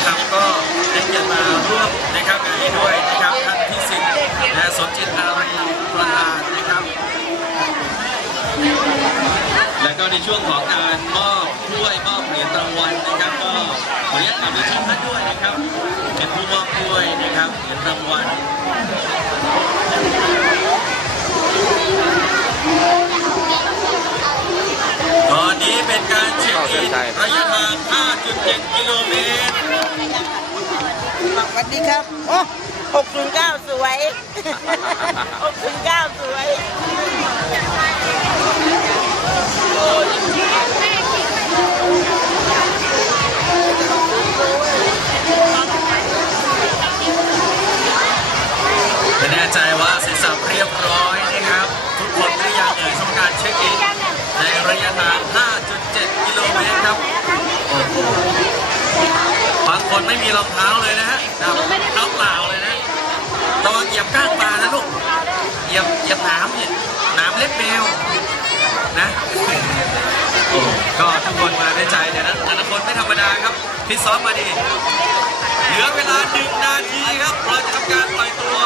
นะครับ ก็ได้เกียรติมาร่วมนะครับงานนี้ด้วยนะครับท่านพิสิทธิ์นะสมจิตอารีประธานนะครับ แล้วก็ในช่วงของการมอบถ้วยมอบเหรียญรางวัลนะครับก็ขออนุญาตนำด้วยชื่อท่านด้วยนะครับเป็นผู้มอบถ้วยนะครับเหรียญรางวัลตอนนี้เป็นการเช็คอินระยะ ทาง5.7กิโลเมตรสวัสดีครับโอ้หกถึงเก้าสวยหกถึงเก้าสวยไม่แน่ใจว่าเสร็จสับเรียบร้อยนะครับ ทุกคนหรือยังเอ่ยสำหรับการเช็คอินในระยะทาง บางคนไม่มีรองเท้าเลยนะฮะครับเท้าเปล่าเลยนะระวังเหยียบก้างปลานะลูก เหยียบเหยียบหน้ำเนี่ยหน้ำเล็บแมวนะโอ้ก็ทุกคนมาด้วยใจเนี่ยนะแต่ละคนไม่ธรรมดาครับพิตซ้อมมาดี เหลือเวลาหนึ่งนาทีครับ เราจะทำการปล่อยตัว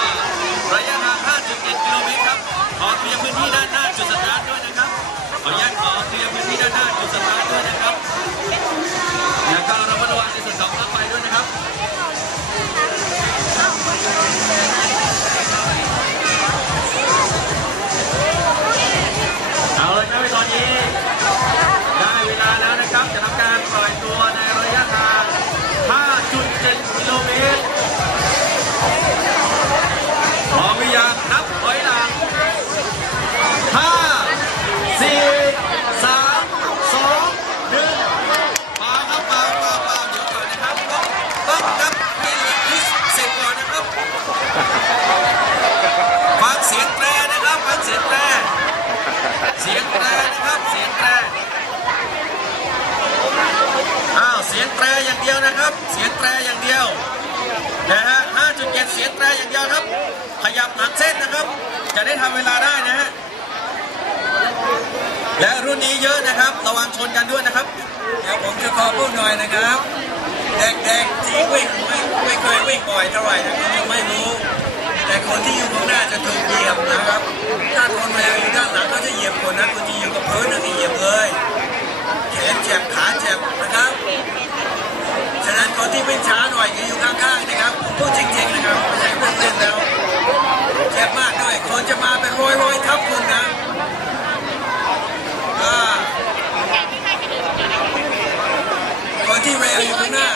สียงแตรอย่างเดียวนะฮะ5.7 เสียงแตรอย่างเดียวครับ ขยับหางเส้นนะครับ จะได้ทำเวลาได้นะฮะและรุ่นนี้เยอะนะครับ ระวังชนกันด้วยนะครับ เดี๋ยวผมจะขอพูดหน่อยนะครับเด็กๆที่วิ่งไม่ไม่เคยวิ่งบ่อยเท่าไหร่นะก็จะไม่รู้ แต่คนที่อยู่ข้างหน้าจะถูกเหยียบนะครับ ถ้าคนมาอยู่ด้านหลังก็จะเหยียบคนนะคนที่อยู่กับพื้นนั่นเหยียบเลยแขนเจ็บขาเจ็บ นที่วิ่งช้าหน่อยก็อยู่ข้างๆนะครับพูดจริงๆนะครับไม่ใช่พูดเล่นแล้วเจ็บมากด้วยคนจะมาเป็นร้อยๆทับคุณนะคนที่เร็วอยู่ข้างหน้า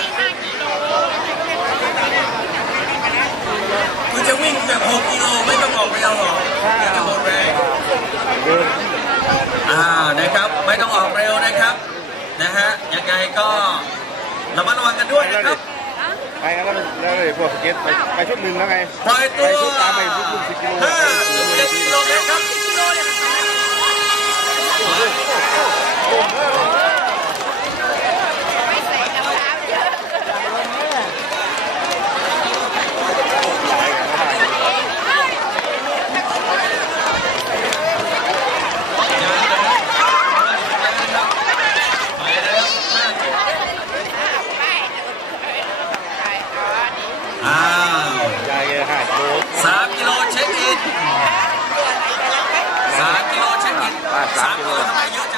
คุณจะวิ่งแบบ6กิโลไม่ต้องออกเร็วหรอกเดี๋ยวจะหมดแรงอ่านะครับไม่ต้องออกเร็วนะครับนะฮะยังไงก็ ระมัดระวังกันด้วยนะครับ ไปกันแล้วแล้วเลยพวกสเก็ตไปไปชุดหนึ่งแล้วไงปล่อยไปตัวชุดตามไปชุดสิบกิโล 5.7กิโลเมตรครับ อ้าว ยายแกห้ากิโล สามกิโลเช็คอินสามกิโลเช็คอินสามกิโลทำไมเยอะจัง